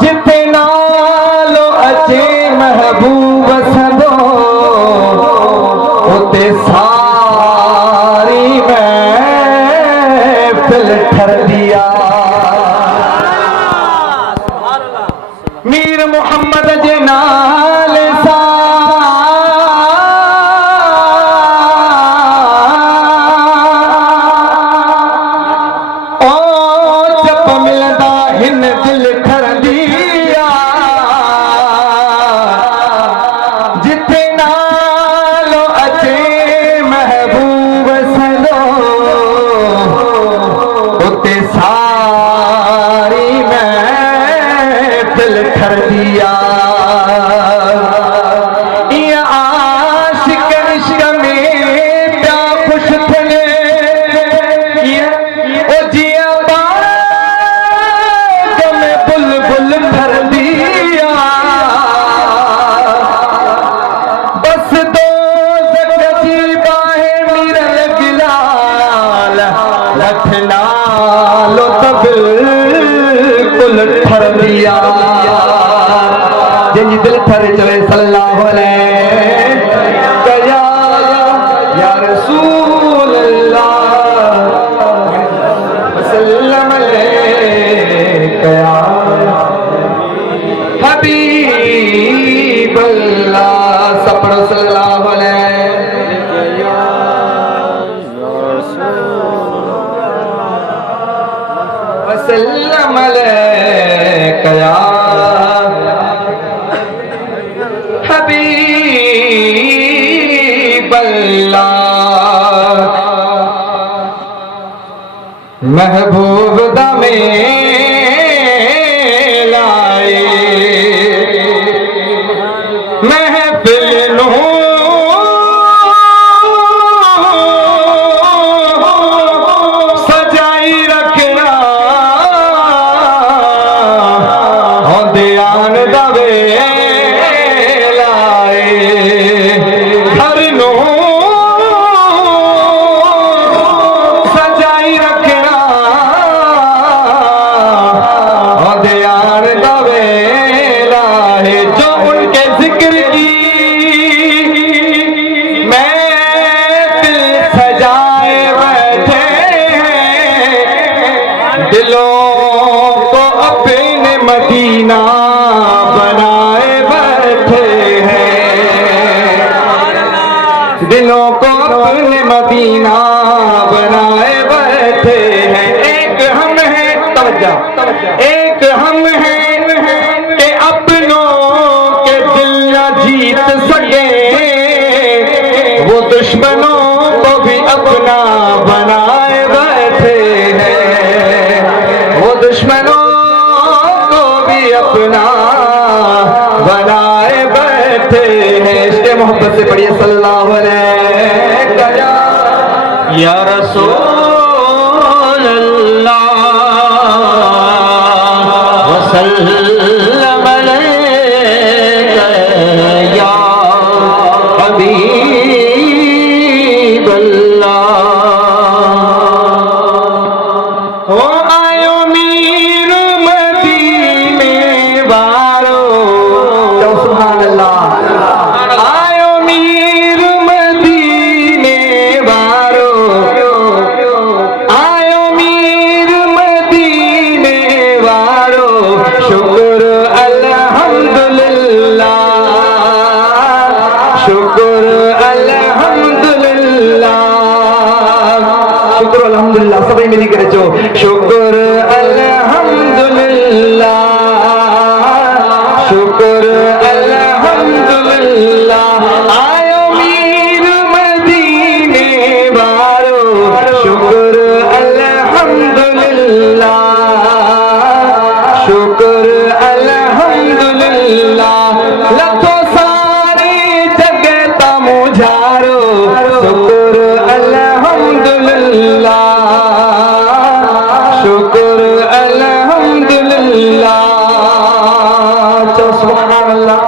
जिते नालो अचे महबूब सदो उते सारी महफिल ठरदिया। मीर मोहम्मद जे नाले सा दिल ठरदिया। जिथे नालो अचे महबूब सदो उते सारी महफिल ठरदिया। आशिक इश्क में प्या खुश थियनि ओ जिया बुलबुल भर दिया। बस दो जी बाहें मिरल गिलाल रखना लो तो बिल्कुल ठर दिया। जिनकी दिल ठर चले सल्लल्लाहु अलैहि कया या रसूल अल्लाह वसल्लम कया हबीब अल्लाह सपड़ सल्लल्लाहु अलैहि वसल्लम कया हबीब अल्लाह। महबूब दमे सजाई रखना ध्यान दवे लाए हर नो सजाई रखना ध्यान दवे लाए। जो उनके जिक्र की दिलों को अपने मदीना बनाए बैठे हैं। दिलों को अपने मदीना बनाए बैठे हैं। एक हम हैं तवज्जो, एक हम हैं कि अपनों के दिल न जीत सके, वो दुश्मनों को भी अपना बनाए बैठे हैं। दुश्मनों को भी अपना बनाए बैठे हैं। इसके मोहब्बत से पढ़िए सल्लल्लाहु अलैहि या रसूल अल्लाह वसल्लम अलैहि या हबीब अल्लाह। अल्हम्दुलिल्लाह सभी मिली करे जो शुक्र अल्हम्दुलिल्लाह शुक्र अल्हम्दुलिल्लाह। आयो मीर मदीने वालो शुक्र अल्हम्दुलिल्लाह शुक्र अल्हम्दुलिल्लाह। लखों सारी जगत मुझारो शुक्र अल्हम्दुलिल्लाह शुक्र अल्हम्दुलिल्लाह। सुभान अल्लाह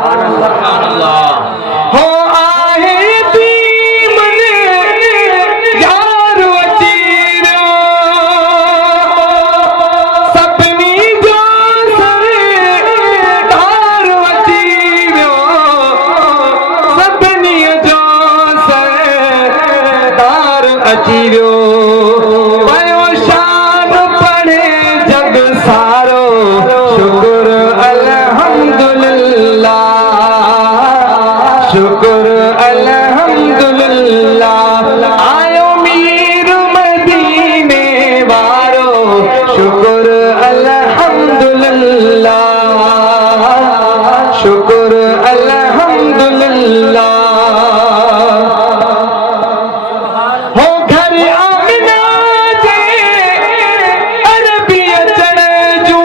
हो आहे ती मने यार वचीरो वीरो पयो शान पढ़े जग सारो शुक्र अल्हम्दुलिल्लाह शुक्र अल्हम्दुलिल्लाह आयो मीर मदीने वारो शुक्र अल्हम्दुलिल्लाह शुक्र अल्हम्दुलिल्लाह हो घर आमिना जे अरबिया चढ़े जो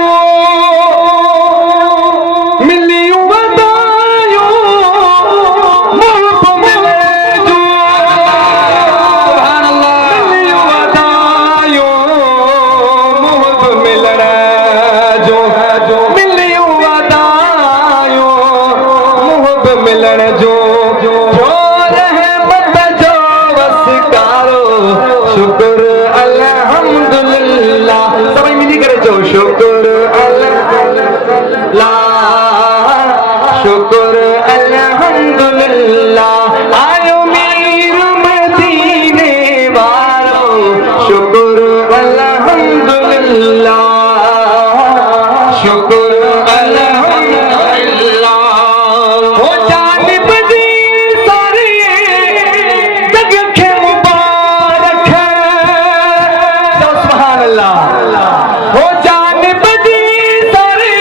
मिलियूं वदायूं मुल्क मिले जो सुभान अल्लाह मिलियूं वदायूं मुल्क मिलण जो मिलियूं वदायूं मुल्क मिलण जो रहमत जो वसकारो शुक्र अल्हम्दुलिल्लाह सभी मिली करे जो शुक्र अल्हम्दुलिल्लाह शुक्र अल्हम्दुलिल्लाह आयो मीर मदीने वारो शुक्र अल्हम्दुलिल्लाह शुक्र अल्हम्दुलिल्लाह हो जानिब दी सारे जग के मुबारक है सुभान अल्लाह हो जानिब दी सारे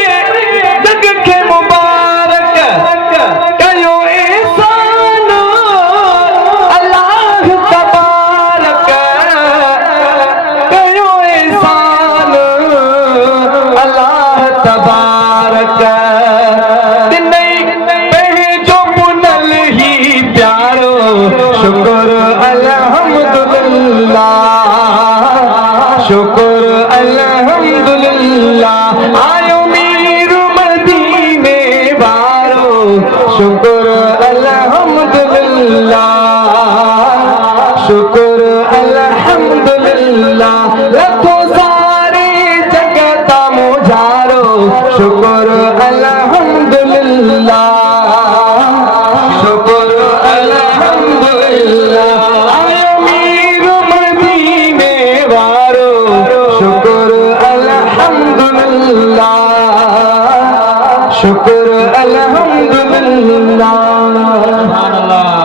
जग के मुबारक कयो एहसान अल्लाह तबारक कयो एहसान अल्लाह तबारक जो पुनल ही प्यारो शुक्र अल्हम्दुलिल्लाह शुक्र अल्हम्दुलिल्लाह आयो मीर मदीने वारो शुक्र अल्हम्दुलिल्लाह शुक्र अल्हम्दुलिल्लाह